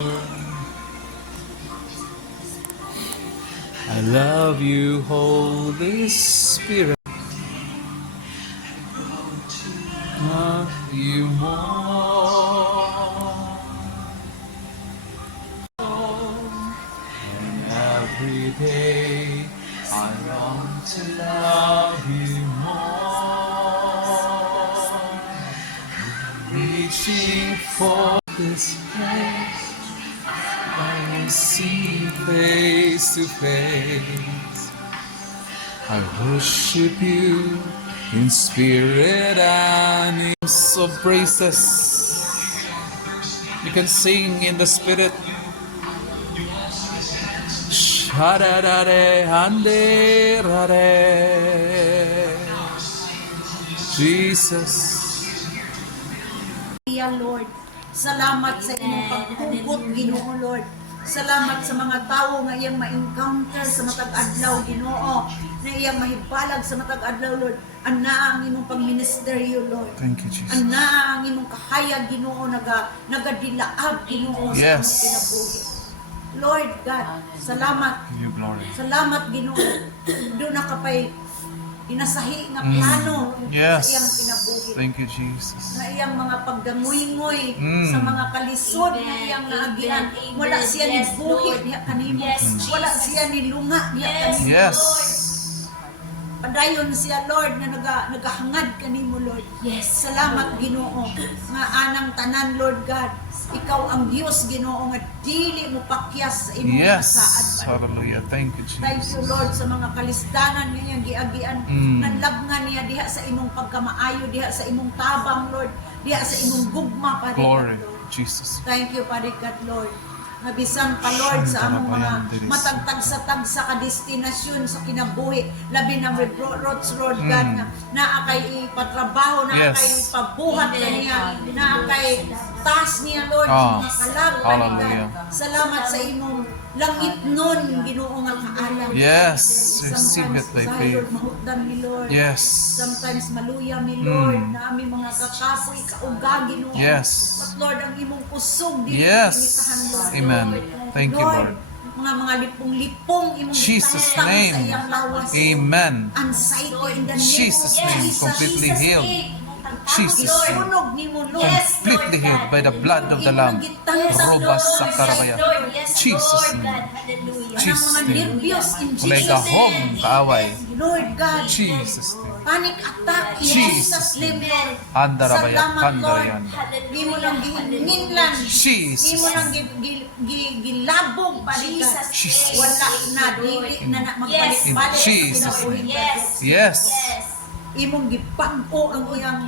I love you, Holy Spirit. Love you more. And every day I long to love you more. Reaching for this place, I will see face to face. I worship you in spirit and in of praises. You can sing in the spirit. Shadadade hande rade. Jesus. Lord, salamat sa inyong pagtugot, Ginoo Lord. Salamat sa mga tao nga iyang ma-encounter sa matag adlaw, Ginoo, na iyang mahibalag sa matag adlaw, Lord. Ana ang imong pagministeryo, Lord. Thank you, Jesus. Ana ang imong kahayag, Ginoo, nagadilaab, Ginoo, sa Yes. among kinabuhi. Lord God, salamat. Give you glory. Salamat, Ginoo. Doon na kapay inasahi nga plano Yes. sa iyang kinabuhi. Thank you, Jesus. Na iyang mga pagdanguy-ngoy Mm. sa mga kalisod na iyang naagian. Wala siya ni buhi niya kanimo. Wala siya ni lunga niya kanimo. Yes. Padayon siya, Lord, na nagahangad kanimo, Lord. Yes. Salamat, Ginoo, nga anang tanan, Lord God. Ikaw ang Diyos, Ginoo, nga dili mo pakyas sa imong Yes. kasaad. Hallelujah. Thank you, Thank you, Jesus. Lord, sa mga kalistanan nga giagian. Nanlabngan niya diha sa imong pagkamaayo, diha sa imong tabang, Lord, diha sa imong gugma, Padre Glory, God, Lord. Jesus. Thank you, Padre God, Lord. Nabisan pa, Lord, sa among mga matagtag-sa ka destinasyon sa kinabuhi, labi ng roads, Lord God, na naakay ipatrabaho, naakay Yes. ipabuhat na niya, naakay task niya, Lord, Ah. mga kalag, Padre God. Hallelujah. Salamat sa imong langit nun, Ginoo nga kaalam. Yes. Receive it by Sometimes, faith. Lord, mahutdan mi, Lord. Yes. Sometimes maluya mi, Lord, na aming mga kakapoy, kauga, Ginoo. Yes. But Lord, ang imong kusog, di Yes. limitahan, Lord. Amen. Thank you, Lord. Mga lipong-lipong, imong Jesus' itangtang name. sa iyang lawas. Amen. Anxiety in the name Jesus' of name. Jesus. Completely healed. Jesus' name. Isunog ni mo, Lord. Completely healed by the blood of the Lamb. Robas sa karaya. Jesus' name. Ang Jesus' mga name. nervyos in Kulay Jesus' gahom, name. kaaway. Lord God. Jesus' name. Panic attack in Jesus' Jesus' name, Lord. Andarabayan, Salamat, Lord. Pandarayan. Di mo lang gihinginlan. Jesus. Di mo lang gilabog, palikat. Jesus. Wala na, dili na magbalik-balik sa Jesus' kinabuhi. name. Yes. Imong gipag-o ang iyang